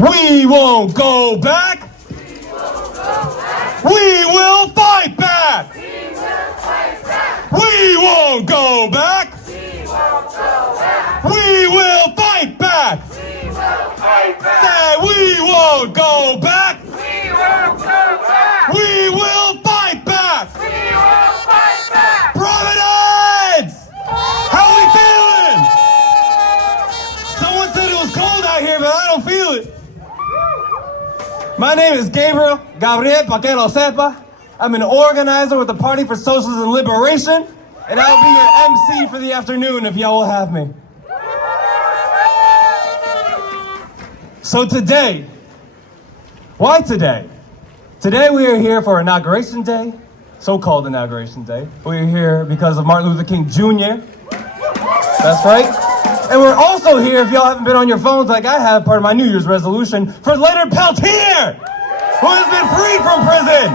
We won't go back. We will fight back. We won't go back. We will fight back. Say we won't go back. We will fight back. Providence! How we feeling? Someone said it was cold out here, but I don't feel it. My name is Gabriel, pa' que lo sepa. I'm an organizer with the Party for Socialism and Liberation, and I'll be your MC for the afternoon if y'all will have me. So today, why today? Today we are here for Inauguration Day, so-called Inauguration Day. We are here because of Martin Luther King Jr. That's right. And we're also here, if y'all haven't been on your phones like I have, part of my New Year's resolution, for Leonard Peltier, who has been freed from prison.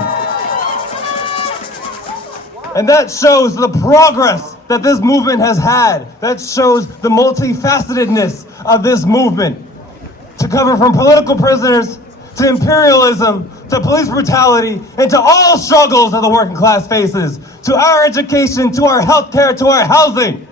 And that shows the progress that this movement has had. That shows the multifacetedness of this movement. To cover from political prisoners, to imperialism, to police brutality, and to all struggles that the working class faces, to our education, to our health care, to our housing.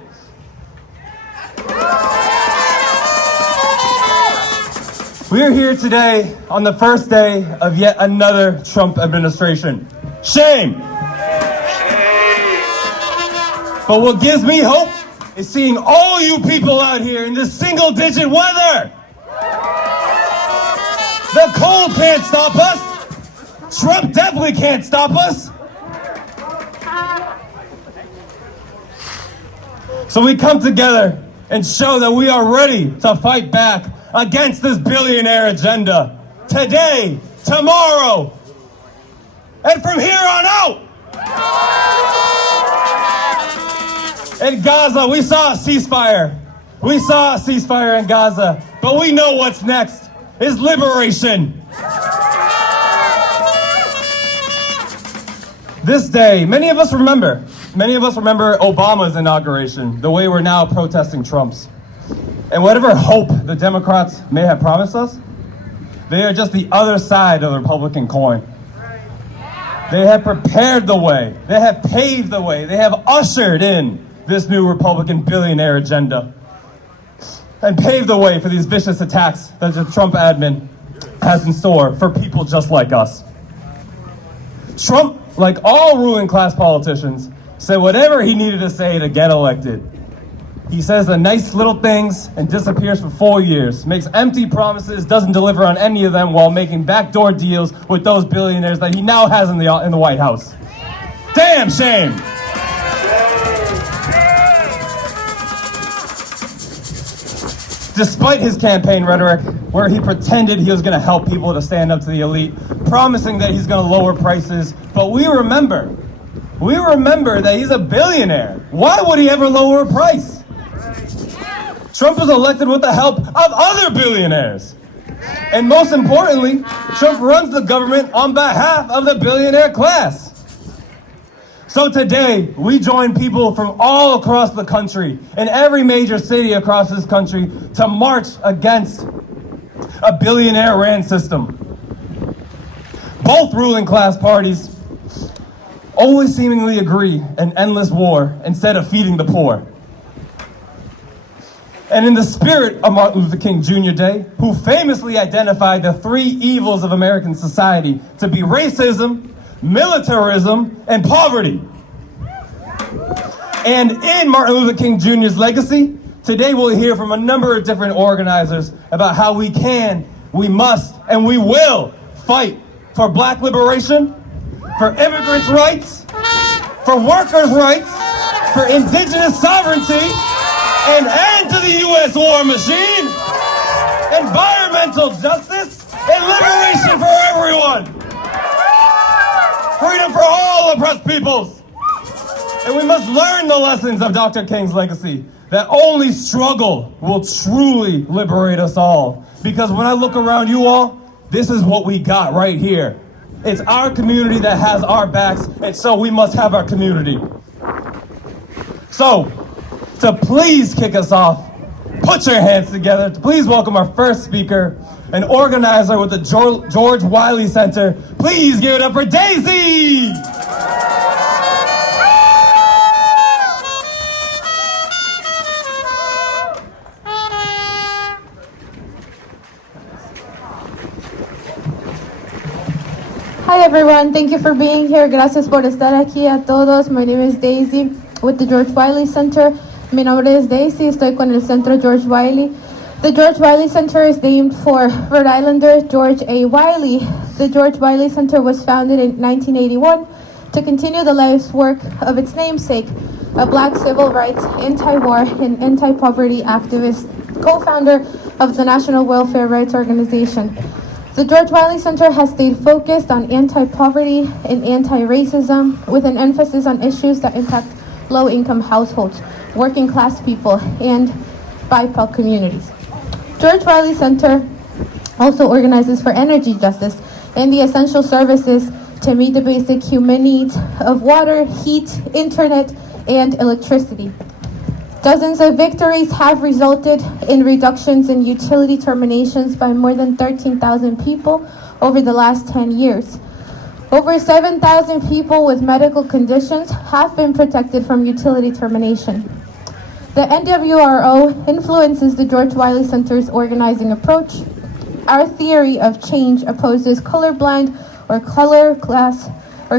We are here today on the first day of yet another Trump administration. Shame! But what gives me hope is seeing all you people out here in this single-digit weather. The cold can't stop us. Trump definitely can't stop us. So we come together and show that we are ready to fight back against this billionaire agenda. Today, tomorrow, and from here on out. In Gaza, we saw a ceasefire. We saw a ceasefire in Gaza, but we know what's next. Is liberation. This day, many of us remember Obama's inauguration, the way we're now protesting Trump's. And whatever hope the Democrats may have promised us, they are just the other side of the Republican coin. They have prepared the way, they have paved the way, they have ushered in this new Republican billionaire agenda and paved the way for these vicious attacks that the Trump admin has in store for people just like us. Trump, like all ruling class politicians, said whatever he needed to say to get elected. He says the nice little things and disappears for 4 years, makes empty promises, doesn't deliver on any of them while making backdoor deals with those billionaires that he now has in the White House. Damn shame! Despite his campaign rhetoric, where he pretended he was going to help people to stand up to the elite, promising that he's going to lower prices, but we remember that he's a billionaire. Why would he ever lower a price? Trump was elected with the help of other billionaires. And most importantly, Trump runs the government on behalf of the billionaire class. So today, we join people from all across the country, in every major city across this country, to march against a billionaire-ran system. Both ruling class parties always seemingly agree in endless war instead of feeding the poor. And in the spirit of Martin Luther King Jr. Day, who famously identified the three evils of American society to be racism, militarism, and poverty. And in Martin Luther King Jr.'s legacy, today we'll hear from a number of different organizers about how we can, we must, and we will fight for black liberation, for immigrants' rights, for workers' rights, for indigenous sovereignty, an end to the U.S. war machine, environmental justice, and liberation for everyone. Freedom for all oppressed peoples. And we must learn the lessons of Dr. King's legacy, that only struggle will truly liberate us all. Because when I look around you all, this is what we got right here. It's our community that has our backs, and so we must have our community. So, to please kick us off, put your hands together to please welcome our first speaker, an organizer with the George Wiley Center. Please give it up for Daisy! Hi everyone, thank you for being here. Gracias por estar aquí a todos. My name is Daisy with the George Wiley Center. Mi nombre es Daisy, estoy con el Centro George Wiley. The George Wiley Center is named for Rhode Islander George A. Wiley. The George Wiley Center was founded in 1981 to continue the life's work of its namesake, a black civil rights, anti-war, and anti-poverty activist, co-founder of the National Welfare Rights Organization. The George Wiley Center has stayed focused on anti-poverty and anti-racism with an emphasis on issues that impact low-income households, working class people, and BIPOC communities. George Wiley Center also organizes for energy justice and the essential services to meet the basic human needs of water, heat, internet, and electricity. Dozens of victories have resulted in reductions in utility terminations by more than 13,000 people over the last 10 years. Over 7,000 people with medical conditions have been protected from utility termination. The NWRO influences the George Wiley Center's organizing approach. Our theory of change opposes colorblind or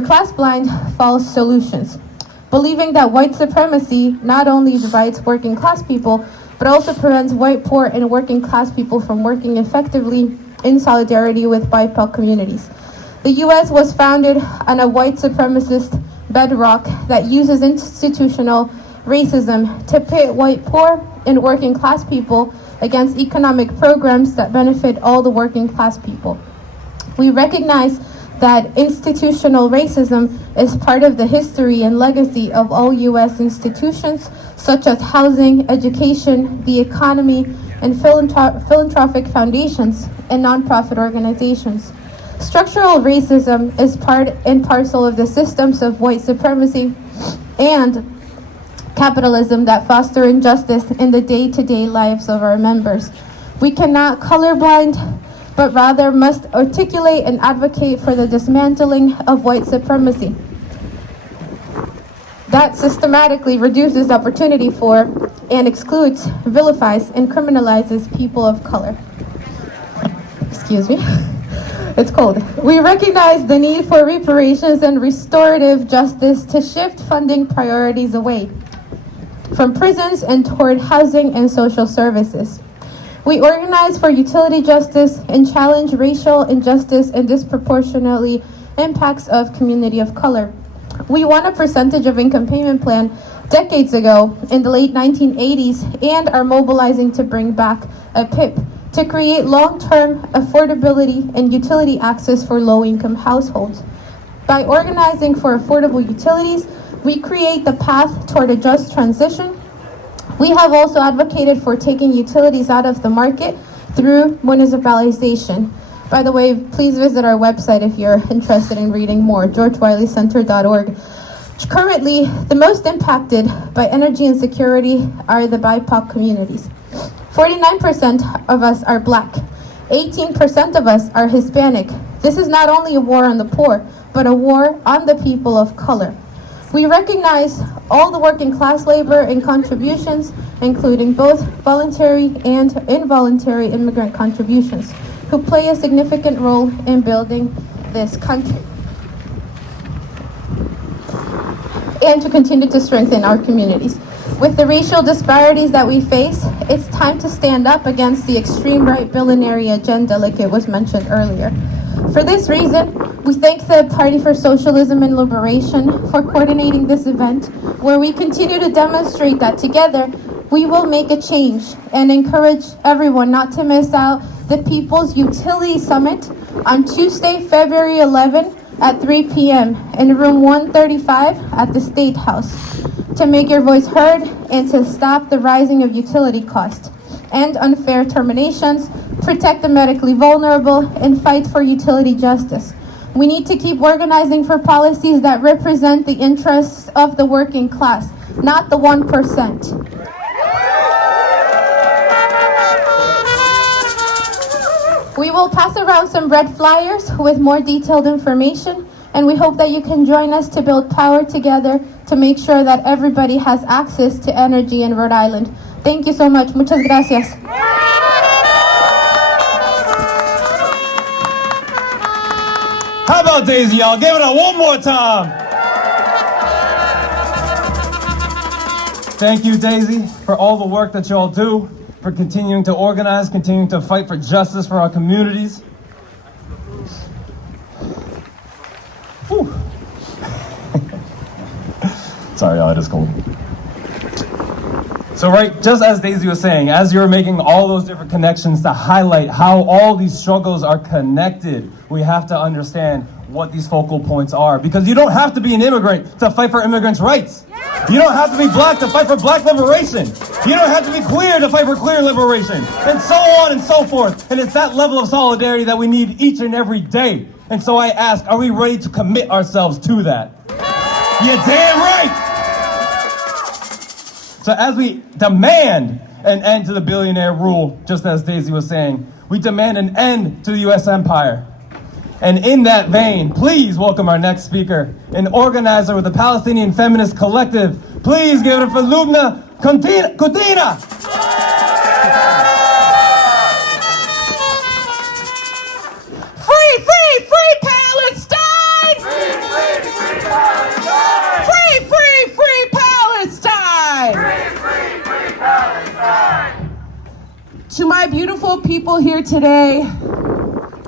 class-blind false solutions, believing that white supremacy not only divides working class people, but also prevents white, poor, and working class people from working effectively in solidarity with BIPOC communities. The U.S. was founded on a white supremacist bedrock that uses institutional racism to pit white, poor, and working class people against economic programs that benefit all the working class people. We recognize that institutional racism is part of the history and legacy of all U.S. institutions, such as housing, education, the economy, and philanthropic foundations and nonprofit organizations. Structural racism is part and parcel of the systems of white supremacy and capitalism that foster injustice in the day-to-day lives of our members. We cannot colorblind, but rather must articulate and advocate for the dismantling of white supremacy that systematically reduces opportunity for and excludes, vilifies, and criminalizes people of color. Excuse me. It's cold. We recognize the need for reparations and restorative justice to shift funding priorities away from prisons and toward housing and social services. We organize for utility justice and challenge racial injustice and disproportionately impacts of community of color. We won a percentage of income payment plan decades ago in the late 1980s and are mobilizing to bring back a PIP to create long-term affordability and utility access for low-income households. By organizing for affordable utilities, we create the path toward a just transition. We have also advocated for taking utilities out of the market through municipalization. By the way, please visit our website if you're interested in reading more, georgewileycenter.org. Currently, the most impacted by energy insecurity are the BIPOC communities. 49% of us are Black. 18% of us are Hispanic. This is not only a war on the poor, but a war on the people of color. We recognize all the working class labor and contributions, including both voluntary and involuntary immigrant contributions, who play a significant role in building this country and to continue to strengthen our communities. With the racial disparities that we face, it's time to stand up against the extreme right billionaire agenda, like it was mentioned earlier. For this reason, we thank the Party for Socialism and Liberation for coordinating this event, where we continue to demonstrate that together we will make a change and encourage everyone not to miss out the People's Utility Summit on Tuesday, February 11 at 3 p.m. in room 135 at the State House, to make your voice heard and to stop the rising of utility costs and unfair terminations, protect the medically vulnerable, and fight for utility justice. We need to keep organizing for policies that represent the interests of the working class, not the 1%. We will pass around some red flyers with more detailed information, and we hope that you can join us to build power together to make sure that everybody has access to energy in Rhode Island. Thank you so much. Muchas gracias. How about Daisy, y'all? Give it up one more time. Thank you, Daisy, for all the work that y'all do, for continuing to organize, continuing to fight for justice for our communities. Whew. Sorry, y'all, it is cold. So right, just as Daisy was saying, as you're making all those different connections to highlight how all these struggles are connected, we have to understand what these focal points are. Because you don't have to be an immigrant to fight for immigrants' rights. You don't have to be black to fight for black liberation. You don't have to be queer to fight for queer liberation. And so on and so forth. And it's that level of solidarity that we need each and every day. And so I ask, are we ready to commit ourselves to that? You're damn right! So as we demand an end to the billionaire rule, just as Daisy was saying, we demand an end to the U.S. empire. And in that vein, please welcome our next speaker, an organizer with the Palestinian Feminist Collective. Please give it up for Lubna Kutina. Free, free, free Palestine! Free, free, free Palestine! Free, free, free Palestine! Free, free, free Palestine! To my beautiful people here today,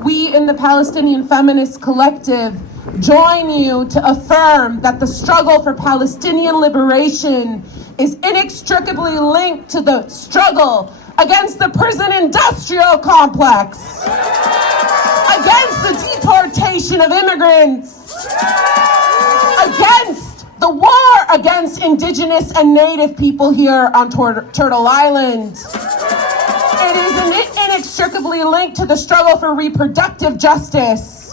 we in the Palestinian Feminist Collective join you to affirm that the struggle for Palestinian liberation is inextricably linked to the struggle against the prison industrial complex, against the deportation of immigrants, against the war against indigenous and native people here on Turtle Island. It is inextricably linked to the struggle for reproductive justice.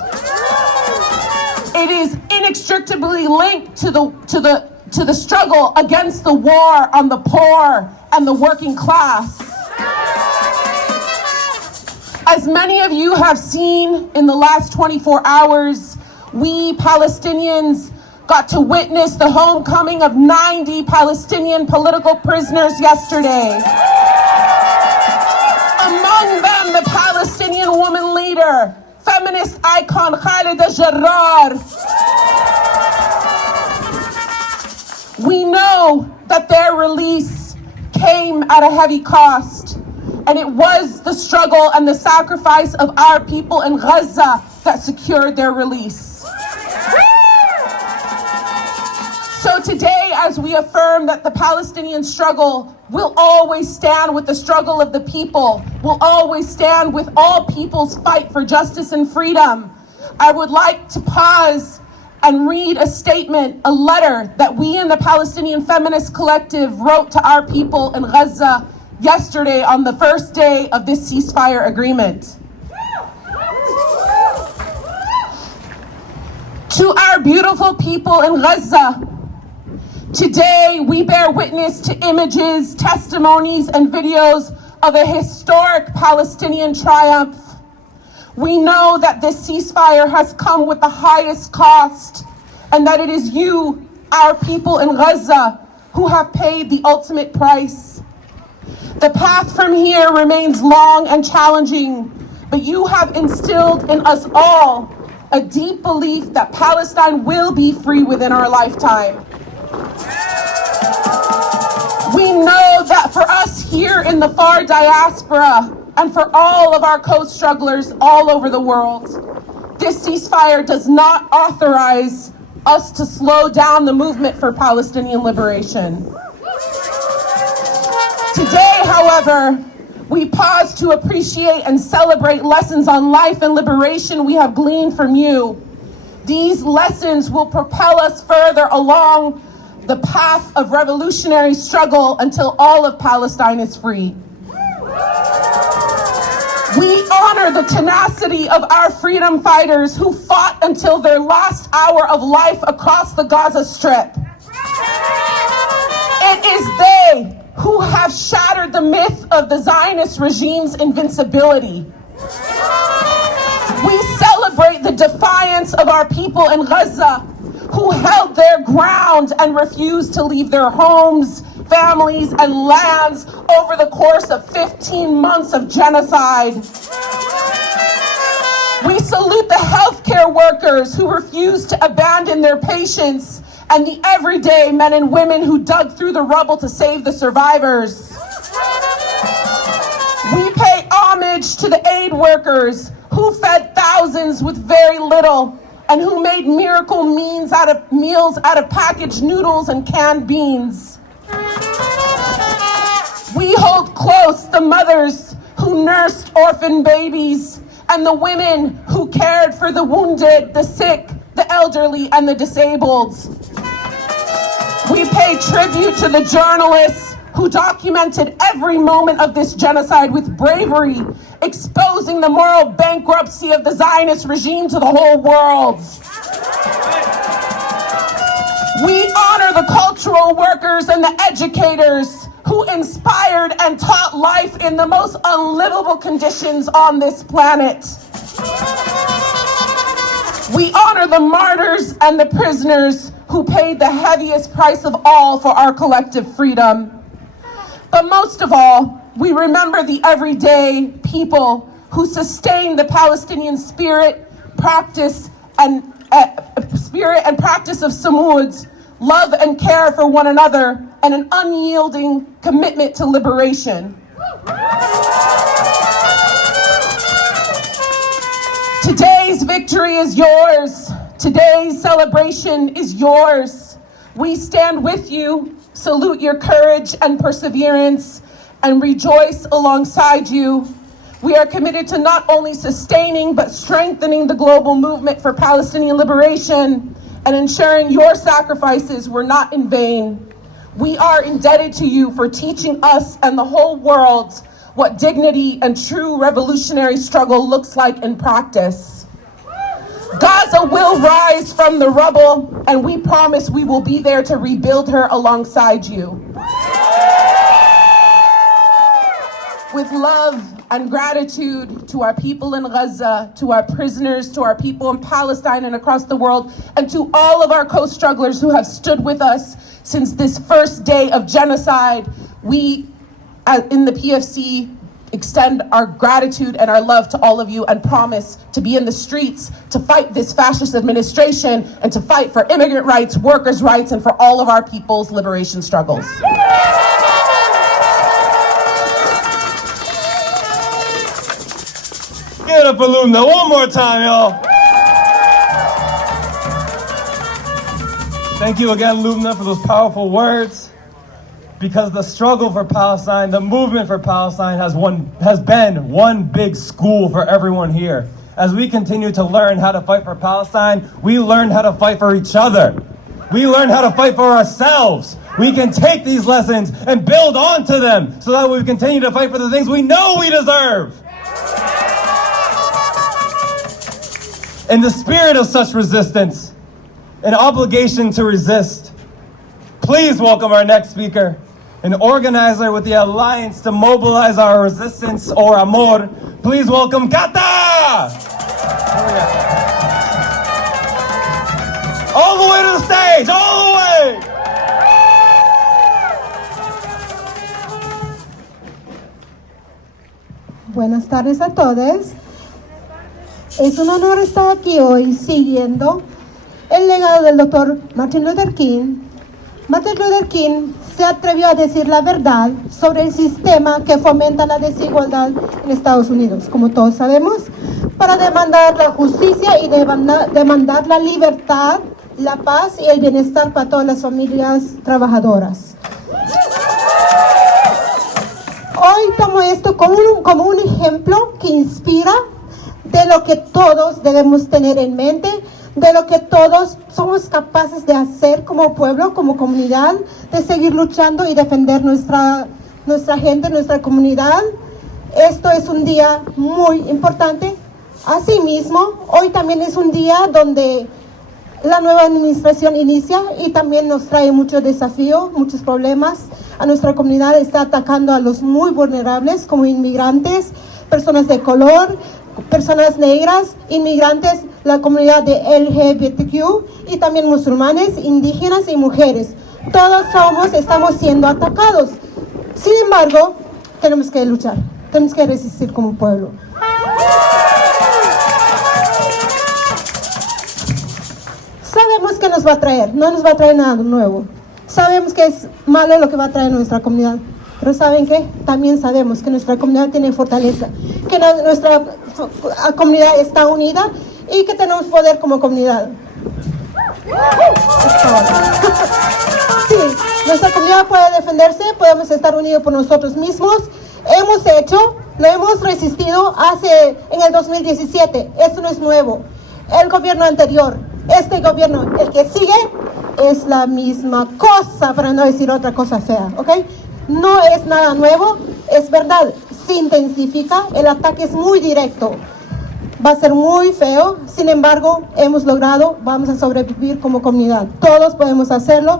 It is inextricably linked to the struggle against the war on the poor and the working class. As many of you have seen in the last 24 hours, we Palestinians got to witness the homecoming of 90 Palestinian political prisoners yesterday. Among them, the Palestinian woman leader, feminist icon Khalida Jarrar. We know that their release came at a heavy cost, and it was the struggle and the sacrifice of our people in Gaza that secured their release. So today, as we affirm that the Palestinian struggle will always stand with the struggle of the people, will always stand with all people's fight for justice and freedom, I would like to pause and read a statement, a letter that we in the Palestinian Feminist Collective wrote to our people in Gaza yesterday on the first day of this ceasefire agreement. To our beautiful people in Gaza, today we bear witness to images, testimonies, and videos of a historic Palestinian triumph. We know that this ceasefire has come with the highest cost, and that it is you, our people in Gaza, who have paid the ultimate price. The path from here remains long and challenging, but you have instilled in us all a deep belief that Palestine will be free within our lifetime. We know that for us here in the far diaspora, and for all of our co-strugglers all over the world, this ceasefire does not authorize us to slow down the movement for Palestinian liberation. Today, however, we pause to appreciate and celebrate lessons on life and liberation we have gleaned from you. These lessons will propel us further along the path of revolutionary struggle until all of Palestine is free. We honor the tenacity of our freedom fighters who fought until their last hour of life across the Gaza Strip. It is they who have shattered the myth of the Zionist regime's invincibility. defiance of our people in Gaza, who held their ground and refused to leave their homes, families, and lands over the course of 15 months of genocide. We salute the healthcare workers who refused to abandon their patients and the everyday men and women who dug through the rubble to save the survivors. We pay homage to the aid workers who fed thousands with very little and who made miracle meals out of packaged noodles and canned beans. We hold close the mothers who nursed orphan babies and the women who cared for the wounded, the sick, the elderly, and the disabled. We pay tribute to the journalists who documented every moment of this genocide with bravery, exposing the moral bankruptcy of the Zionist regime to the whole world. We honor the cultural workers and the educators who inspired and taught life in the most unlivable conditions on this planet. We honor the martyrs and the prisoners who paid the heaviest price of all for our collective freedom. But most of all, we remember the everyday people who sustain the Palestinian spirit, practice, and practice of Samud, love and care for one another, and an unyielding commitment to liberation. Today's victory is yours. Today's celebration is yours. We stand with you, salute your courage and perseverance, and rejoice alongside you. We are committed to not only sustaining but strengthening the global movement for Palestinian liberation and ensuring your sacrifices were not in vain. We are indebted to you for teaching us and the whole world what dignity and true revolutionary struggle looks like in practice. Gaza will rise from the rubble, and we promise we will be there to rebuild her alongside you. With love and gratitude to our people in Gaza, to our prisoners, to our people in Palestine and across the world, and to all of our co-strugglers who have stood with us since this first day of genocide, we in the PFC extend our gratitude and our love to all of you and promise to be in the streets to fight this fascist administration and to fight for immigrant rights, workers' rights, and for all of our people's liberation struggles. Give it up for Lumna one more time, y'all. Thank you again, Lumna, for those powerful words. Because the struggle for Palestine, the movement for Palestine has been one big school for everyone here. As we continue to learn how to fight for Palestine, we learn how to fight for each other. We learn how to fight for ourselves. We can take these lessons and build onto them so that we continue to fight for the things we know we deserve. In the spirit of such resistance, an obligation to resist, please welcome our next speaker, an organizer with the Alliance to Mobilize Our Resistance, or AMOR. Please welcome Kata! All the way to the stage, all the way! Buenas tardes a todos. Es un honor estar aquí hoy siguiendo el legado del doctor Martin Luther King. Martin Luther King se atrevió a decir la verdad sobre el sistema que fomenta la desigualdad en Estados Unidos, como todos sabemos, para demandar la justicia y demandar la libertad, la paz y el bienestar para todas las familias trabajadoras. Hoy tomo esto como un ejemplo que inspira de lo que todos debemos tener en mente, de lo que todos somos capaces de hacer como pueblo, como comunidad, de seguir luchando y defender nuestra gente, nuestra comunidad. Esto es un día muy importante. Asimismo, hoy también es un día donde la nueva administración inicia y también nos trae muchos desafíos, muchos problemas. A nuestra comunidad está atacando a los muy vulnerables como inmigrantes, personas de color, personas negras, inmigrantes la comunidad de LGBTQ y también musulmanes, indígenas y mujeres. Todos estamos siendo atacados. Sin embargo, tenemos que luchar, tenemos que resistir como pueblo. Sabemos que nos va a traer, no nos va a traer nada nuevo. Sabemos que es malo lo que va a traer nuestra comunidad. Pero ¿saben qué? También sabemos que nuestra comunidad tiene fortaleza, que nuestra comunidad está unida y que tenemos poder como comunidad. Sí, nuestra comunidad puede defenderse, podemos estar unidos por nosotros mismos. Lo hemos resistido en el 2017. Esto no es nuevo. El gobierno anterior, este gobierno, el que sigue, es la misma cosa, para no decir otra cosa fea, ¿ok? No es nada nuevo, es verdad, se intensifica, el ataque es muy directo, va a ser muy feo, sin embargo, hemos logrado, vamos a sobrevivir como comunidad. Todos podemos hacerlo,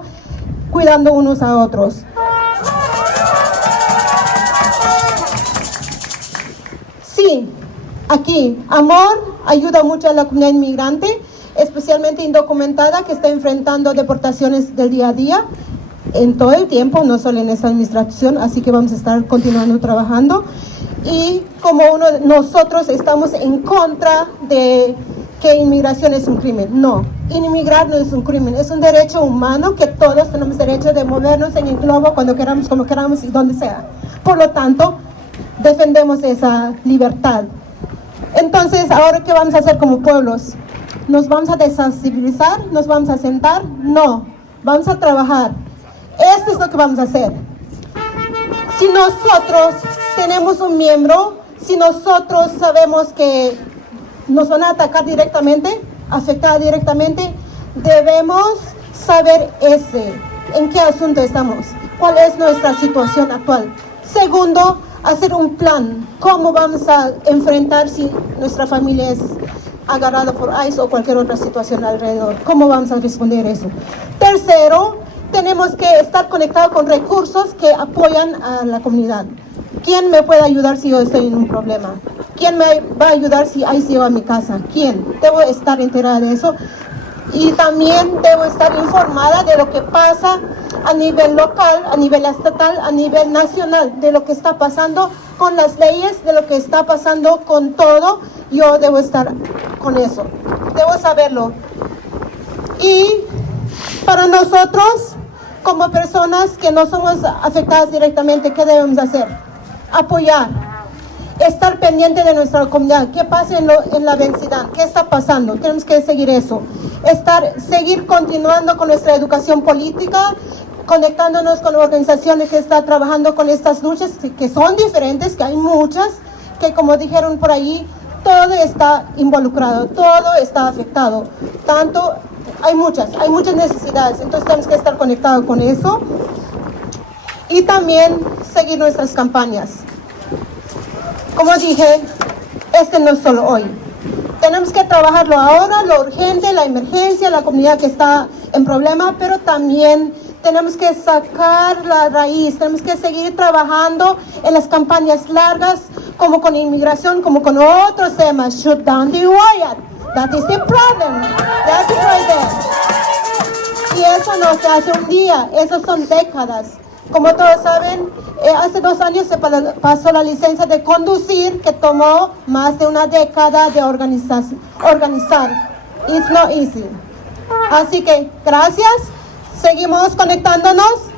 cuidando unos a otros. Sí, aquí, AMOR ayuda mucho a la comunidad inmigrante, especialmente indocumentada, que está enfrentando deportaciones del día a día, en todo el tiempo, no solo en esta administración, así que vamos a estar continuando trabajando. Y como nosotros estamos en contra de que inmigración es un crimen. No, inmigrar no es un crimen, es un derecho humano que todos tenemos derecho de movernos en el globo cuando queramos, como queramos y donde sea. Por lo tanto, defendemos esa libertad. Entonces, ¿ahora qué vamos a hacer como pueblos? ¿Nos vamos a desensibilizar? ¿Nos vamos a sentar? No, vamos a trabajar. Esto es lo que vamos a hacer. Si nosotros tenemos un miembro, si nosotros sabemos que nos van a atacar directamente, afectar directamente, debemos saber en qué asunto estamos, cuál es nuestra situación actual. Segundo, hacer un plan, cómo vamos a enfrentar si nuestra familia es agarrada por ICE o cualquier otra situación alrededor, cómo vamos a responder eso. Tercero, tenemos que estar conectados con recursos que apoyan a la comunidad. ¿Quién me puede ayudar si yo estoy en un problema? ¿Quién me va a ayudar si ICE llega a mi casa? ¿Quién? Debo estar enterada de eso. Y también debo estar informada de lo que pasa a nivel local, a nivel estatal, a nivel nacional, de lo que está pasando con las leyes, de lo que está pasando con todo. Yo debo estar con eso, debo saberlo. Y para nosotros, como personas que no somos afectadas directamente, ¿qué debemos hacer? Apoyar, estar pendiente de nuestra comunidad, qué pasa en la vecindad, qué está pasando, tenemos que seguir eso, seguir continuando con nuestra educación política, conectándonos con organizaciones que están trabajando con estas luchas, que son diferentes, que hay muchas, que como dijeron por ahí, todo está involucrado, todo está afectado, hay muchas necesidades, entonces tenemos que estar conectados con eso y también seguir nuestras campañas. Como dije, no es solo hoy. Tenemos que trabajarlo ahora, lo urgente, la emergencia, la comunidad que está en problema, pero también tenemos que sacar la raíz, tenemos que seguir trabajando en las campañas largas, como con inmigración, como con otros temas. Shut down the riot. That is the problem. That's it right there. Y eso no se hace un día, eso son décadas. Como todos saben, hace 2 años se pasó la licencia de conducir, que tomó más de una década de organizar. It's not easy. Así que, gracias. Seguimos conectándonos.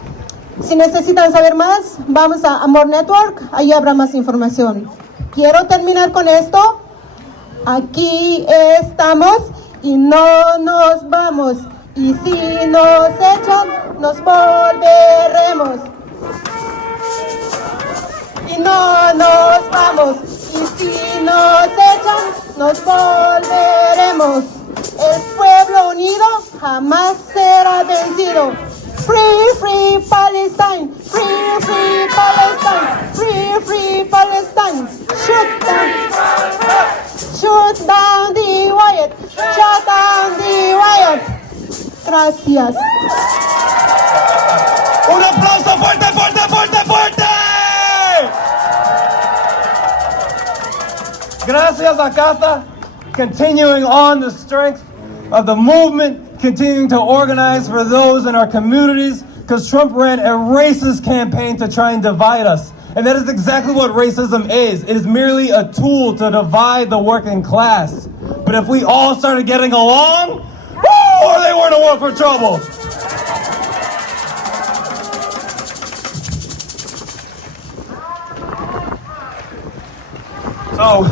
Si necesitan saber más, vamos a AMOR Network, ahí habrá más información. Quiero terminar con esto. Aquí estamos y no nos vamos. Y si nos echan, nos volveremos. Y no nos vamos. Y si nos echan, nos volveremos. El pueblo unido jamás será vencido. Free, free Palestine. Free, free Palestine. Free, free Palestine. Shoot down the riot. Shut down the riot. Gracias. Un aplauso fuerte, fuerte, fuerte, fuerte. Gracias a Cata continuing on the strength of the movement, continuing to organize for those in our communities, because Trump ran a racist campaign to try and divide us. And that is exactly what racism is. It is merely a tool to divide the working class. But if we all started getting along, woo, they weren't a war for trouble. So,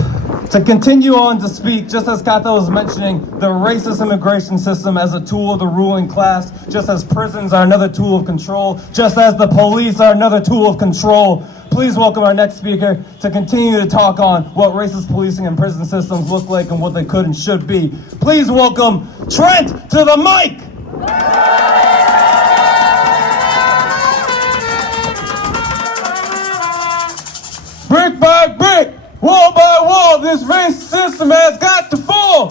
to continue on to speak, just as Kata was mentioning, the racist immigration system as a tool of the ruling class, just as prisons are another tool of control, just as the police are another tool of control, please welcome our next speaker to continue to talk on what racist policing and prison systems look like and what they could and should be. Please welcome Trent to the mic! Brick by brick, wall by wall, this racist system has got to fall!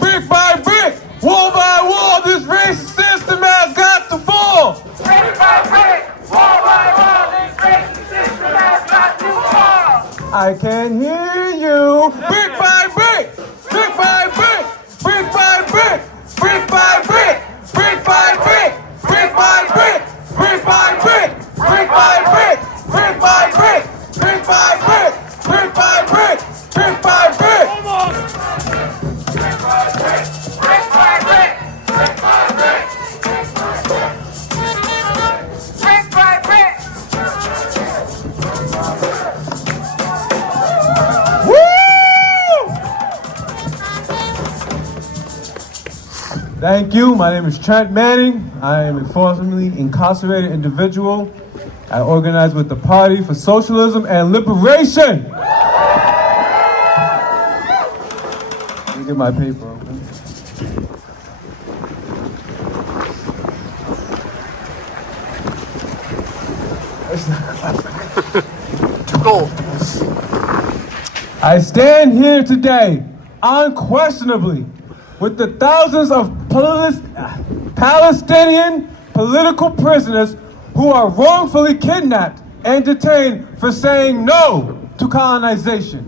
Brick by brick, wall by wall, this racist system has got to fall! Brick by brick, wall by wall, this racist system has got to fall! I can hear you! Brick by brick, brick by brick, brick by brick, brick by brick, brick by brick, brick by brick, brick by brick, brick by brick, brick by brick, brick by brick, brick by brick, brick by brick. Brick by brick, brick by brick, brick by brick, brick by brick. Woo! Thank you. My name is Trent Manning. I am a forcibly incarcerated individual. I organize with the Party for Socialism and Liberation. Let me get my paper open. Too cold. I stand here today, unquestionably, with the thousands of Palestinian political prisoners who are wrongfully kidnapped and detained for saying no to colonization.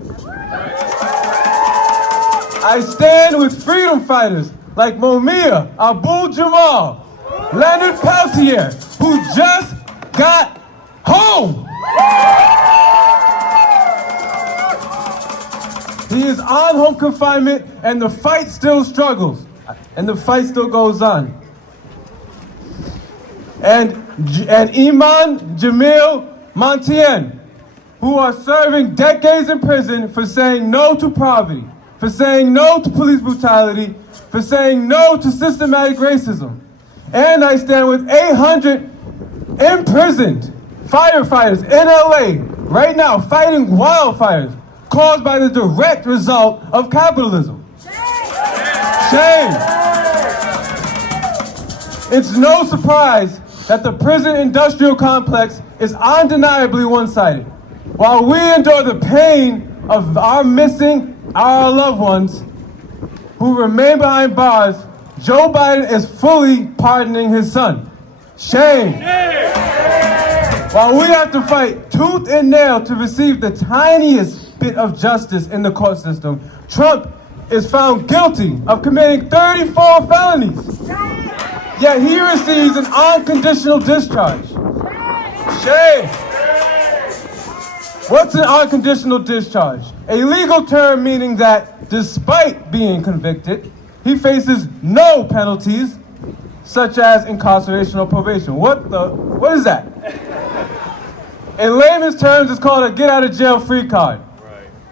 I stand with freedom fighters like Momia Abu-Jamal, Leonard Peltier, who just got home. He is on home confinement and the fight still struggles. And the fight still goes on. And Iman Jamil Montien, who are serving decades in prison for saying no to poverty, for saying no to police brutality, for saying no to systematic racism. And I stand with 800 imprisoned firefighters in LA right now fighting wildfires caused by the direct result of capitalism. Shame. It's no surprise that the prison industrial complex is undeniably one-sided. While we endure the pain of our missing our loved ones who remain behind bars, Joe Biden is fully pardoning his son. Shame. While we have to fight tooth and nail to receive the tiniest bit of justice in the court system, Trump is found guilty of committing 34 felonies. Yet he receives an unconditional discharge. Shame. What's an unconditional discharge? A legal term meaning that despite being convicted, he faces no penalties such as incarceration or probation. What is that? In layman's terms, it's called a get out of jail free card.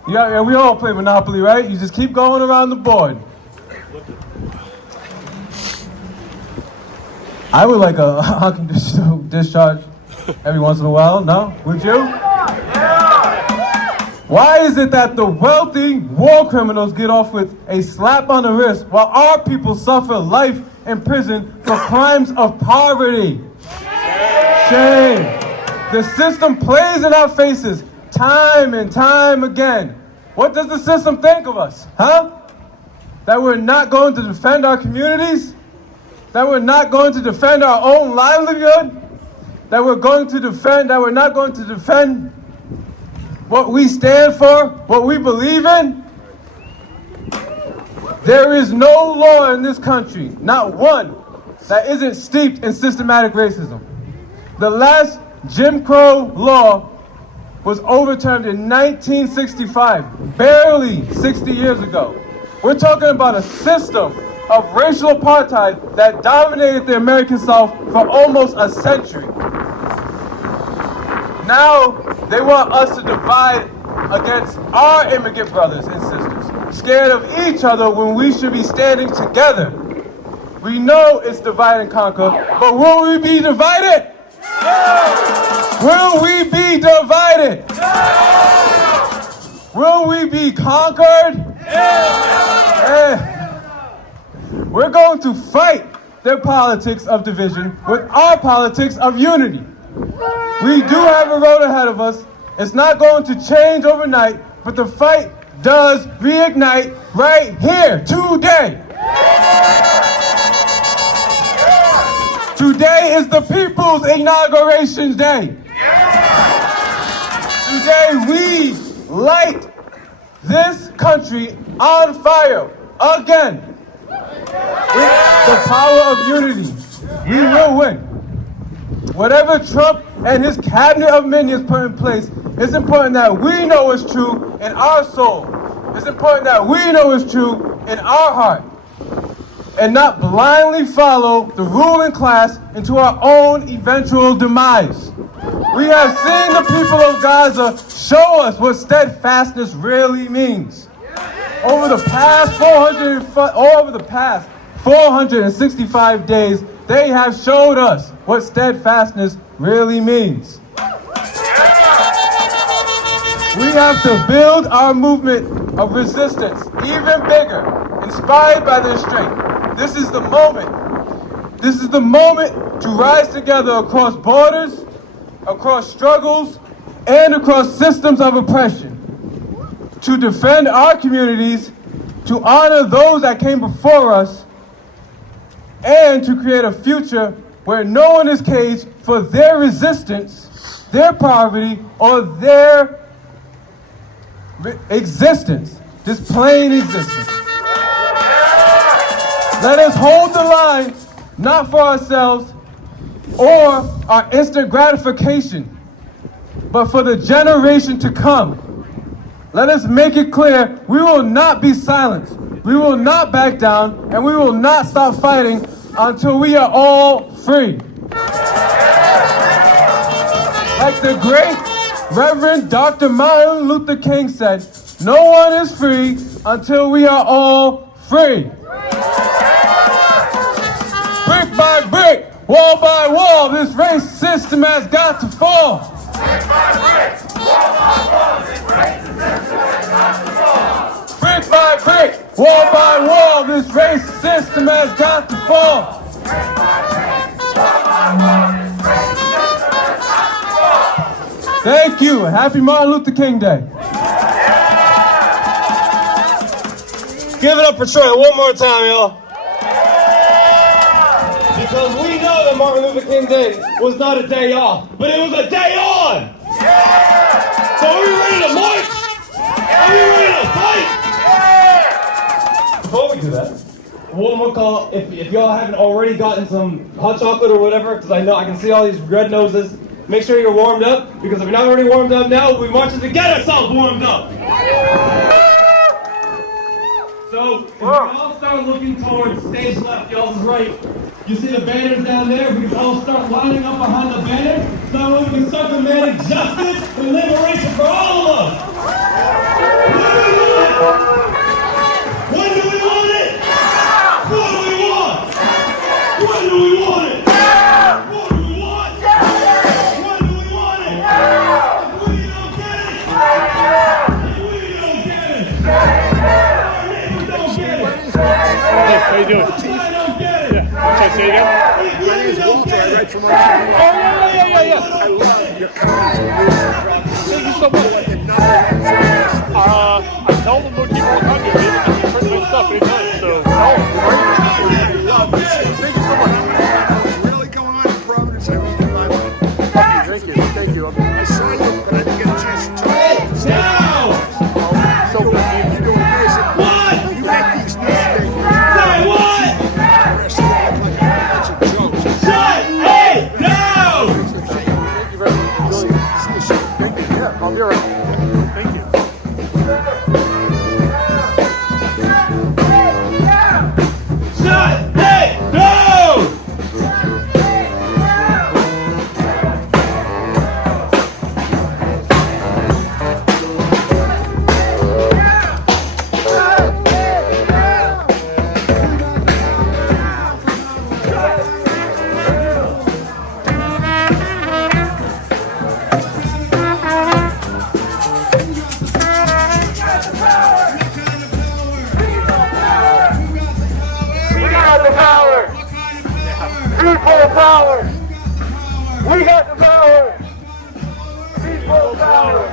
Yeah, we all play Monopoly, right? You just keep going around the board. I would like a unconditional discharge every once in a while. No? Would you? Why is it that the wealthy war criminals get off with a slap on the wrist while our people suffer life in prison for crimes of poverty? Shame. The system plays in our faces time and time again. What does the system think of us? Huh? That we're not going to defend our communities? That we're not going to defend our own livelihood? That we're not going to defend what we stand for, what we believe in, there is no law in this country, not one, that isn't steeped in systematic racism. The last Jim Crow law was overturned in 1965, barely 60 years ago. We're talking about a system of racial apartheid that dominated the American South for almost a century. Now, they want us to divide against our immigrant brothers and sisters, scared of each other when we should be standing together. We know it's divide and conquer, but will we be divided? Will we be divided? Will we be conquered? We're going to fight their politics of division with our politics of unity. We do have a road ahead of us. It's not going to change overnight, but the fight does reignite right here, today. Today is the People's Inauguration Day. Today we light this country on fire again. With the power of unity, we will win. Whatever Trump and his cabinet of minions put in place, it's important that we know is true in our soul. It's important that we know is true in our heart. And not blindly follow the ruling class into our own eventual demise. We have seen the people of Gaza show us what steadfastness really means. Over the past 465 days, they have showed us what steadfastness really means. We have to build our movement of resistance even bigger, inspired by their strength. This is the moment. This is the moment to rise together across borders, across struggles, and across systems of oppression. To defend our communities, to honor those that came before us, and to create a future where no one is caged for their resistance, their poverty, or their existence, just plain existence. Let us hold the line, not for ourselves or our instant gratification, but for the generation to come. Let us make it clear, we will not be silenced, we will not back down, and we will not stop fighting until we are all free. Like the great Reverend Dr. Martin Luther King said, no one is free until we are all free. Brick by brick, wall by wall, this race system has got to fall. Brick by brick, wall by wall, this racist system has got to fall. Brick by brick, wall by wall, this race system has got to fall. Brick by brick, wall by wall, this racist system has got to fall. Thank you, and happy Martin Luther King Day. Give it up for Troy one more time, y'all. Because we know that Martin Luther King Day was not a day off, but it was a day on. So are we ready to march? Are we ready to fight? Before we do that, one more call. If y'all haven't already gotten some hot chocolate or whatever, because I know I can see all these red noses, make sure you're warmed up, because if you're not already warmed up now, we'll be marching to get ourselves warmed up. So, if we all start looking towards stage left, y'all's right. You see the banners down there? We can all start lining up behind the banner so we can start demanding justice and liberation for all of us. When do we want it? What do we want? When do we want it? What do we want? When do we want it? If we don't get it, our neighbors don't get it. Hey, how you doing? I don't get it. Should I say it again? My name is Walter. I write for my Yeah. I love your comments. Thank you so much. I tell them we'll keep on coming. Maybe just print my stuff anytime. So. Thank you so much. What's really going on in Providence? I really like it. Thank you. I saw you, but I didn't get a chance to talk. I'll be around. Thank you. Shut it down! People power! We got the power! People power!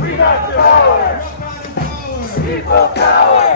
We got the power! People power!